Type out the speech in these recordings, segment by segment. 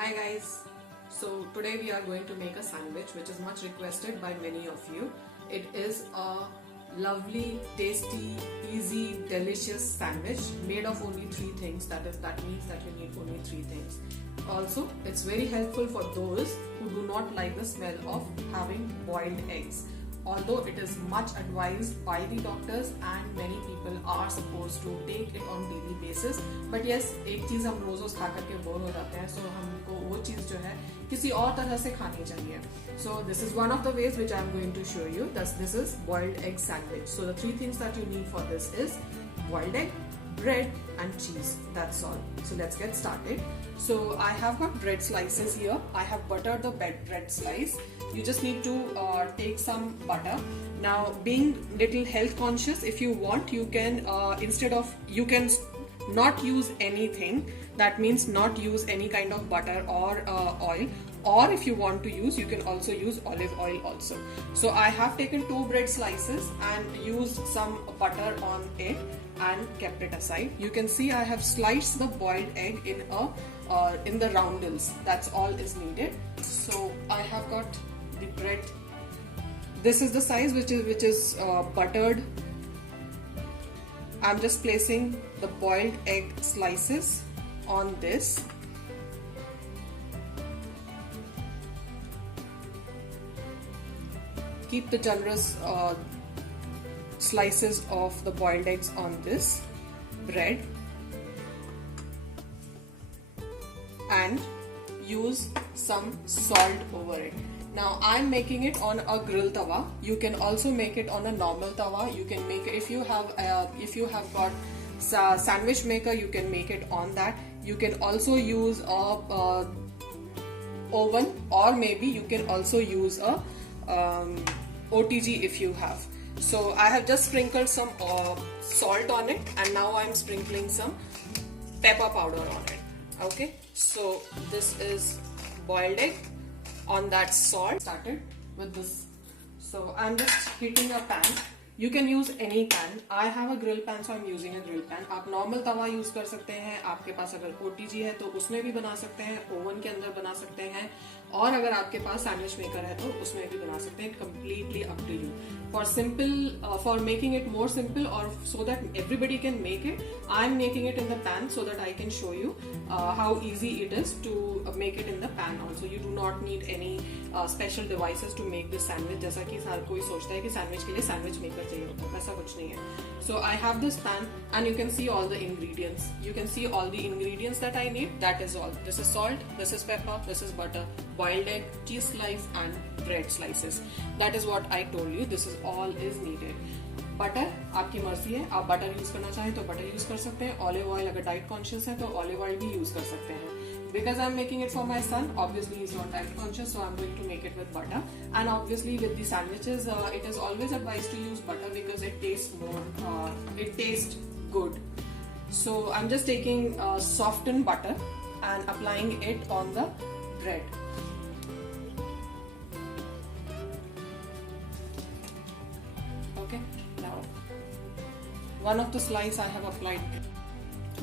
Hi guys, so today we are going to make a sandwich which is much requested by many of you. It is a lovely, tasty, easy, delicious sandwich made of only 3 things. That means that you need only 3 things. Also, it's very helpful for those who do not like the smell of having boiled eggs. Although it is much advised by the doctors and many people are supposed to take it on daily basis, but yes, एक चीज हम रोज रोज खा करके bore हो जाते हैं, so हमको वो चीज जो है किसी और तरह से खानी चाहिए. So this is one of the ways which I am going to show you. This is boiled egg sandwich. So the 3 things that you need for this is boiled egg, bread and cheese. That's all. So let's get started. So I have got bread slices here. I have buttered the bread slice. You just need to take some butter. Now, being little health conscious, if you want, you can you can not use anything. That means not use any kind of butter or oil. Or if you want to use, you can also use olive oil also. So I have taken 2 bread slices and used some butter on it and kept it aside. You can see I have sliced the boiled egg in the roundels. That's all is needed. So I have got the bread. This is the size which is buttered. I'm just placing the boiled egg slices on this. Keep the generous slices of the boiled eggs on this bread and use some salt over it. Now I'm making it on a grill tawa. You can also make it on a normal tawa. You can make it if you have got sandwich maker. You can make it on that. You can also use a oven, or maybe you can also use a OTG if you have. So I have just sprinkled some salt on it, and now I'm sprinkling some pepper powder on it. Okay, so this is boiled egg on that salt. Started with this. So I'm just heating a pan. You can use any pan. I have a grill pan, so I'm using a grill pan. आप normal तवा use कर सकते हैं. आपके पास अगर OTG है तो उसमें भी बना सकते हैं. ओवन के अंदर बना सकते हैं. और अगर आपके पास सैंडविच मेकर है तो उसमें भी बना सकते हैं. Completely up to you. For making it more simple, or so that everybody can make it, I'm making it in the pan so that I can show you how easy it is to make it in the pan also. You do not need any special devices to make this sandwich. जैसा कि हर कोई सोचता है कि sandwich के लिए sandwich maker चाहिए होता है, ऐसा कुछ नहीं है. So I have this pan and you can see all the ingredients. You can see all the ingredients that I need. That is all. This is salt, this is pepper, this is butter, boiled egg, cheese slice and bread slices. That is what I told you. This is all is needed. Butter आपकी मर्जी है. आप butter use करना चाहें तो butter use कर सकते हैं. ऑलिव ऑयल अगर डाइट कॉन्शियस है तो ऑलिव ऑयल भी यूज कर सकते हैं. Because I'm making it for my son, obviously he's not diet conscious, so I'm going to make it with butter. And obviously with the sandwiches, it is always advised to use butter because it tastes more, it tastes good. So I'm just taking softened butter and applying it on the bread. Okay, now one of the slice I have applied.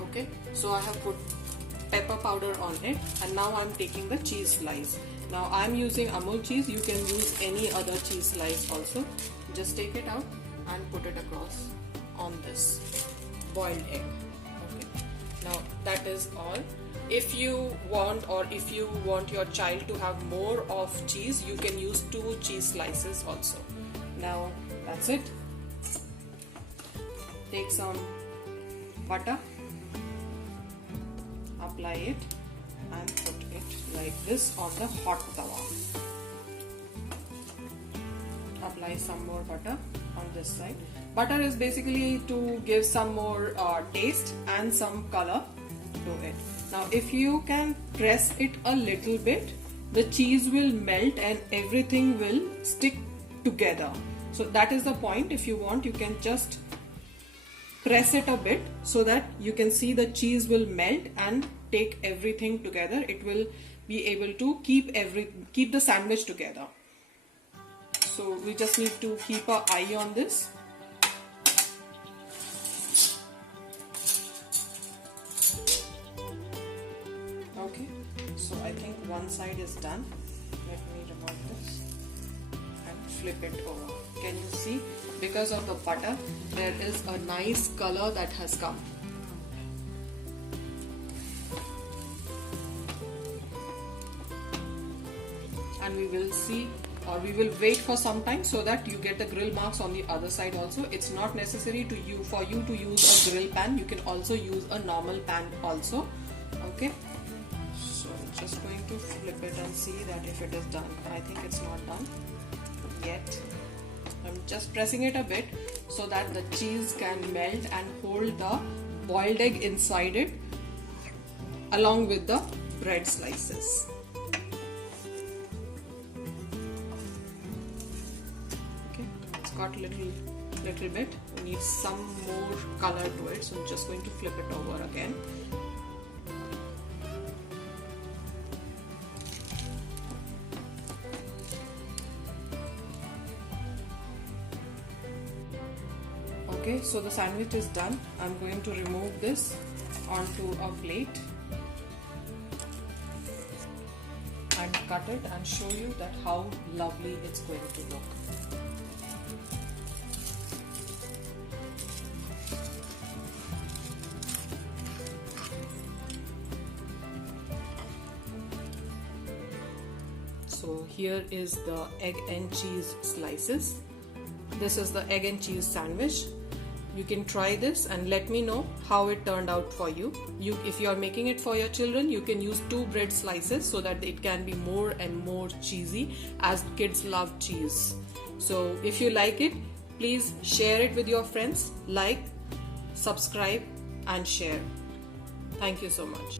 Okay, so I have put pepper powder on it, and now I'm taking the cheese slice. Now I'm using Amul cheese. You can use any other cheese slice also. Just take it out and put it across on this boiled egg. Okay, now that is all. If you want, or if you want your child to have more of cheese, you can use 2 cheese slices also. Now that's it. Take some butter, apply it and put it like this on the hot tawa. Apply some more butter on this side. Butter is basically to give some more taste and some color to it. Now if you can press it a little bit, the cheese will melt and everything will stick together. So that is the point. If you want, you can just press it a bit so that you can see the cheese will melt and take everything together. It will be able to keep the sandwich together. So we just need to keep an eye on this. Okay, So I think one side is done. Let me remove this and flip it over. Can you see? Because of the butter, there is a nice color that has come. And we will see, or we will wait for some time so that you get the grill marks on the other side also. It's not necessary for you to use a grill pan. You can also use a normal pan also. Okay, so I'm just going to flip it and see that if it is done. I think it's not done yet. I'm just pressing it a bit so that the cheese can melt and hold the boiled egg inside it along with the bread slices. Okay, it's got a little bit. We need some more color to it, so I'm just going to flip it over again. Okay, so the sandwich is done. I'm going to remove this onto a plate and cut it and show you that how lovely it's going to look. So here is the egg and cheese slices. This is the egg and cheese sandwich. You can try this and let me know how it turned out for you. If you are making it for your children, you can use 2 bread slices so that it can be more and more cheesy, as kids love cheese. So if you like it, please share it with your friends, like, subscribe and share. Thank you so much.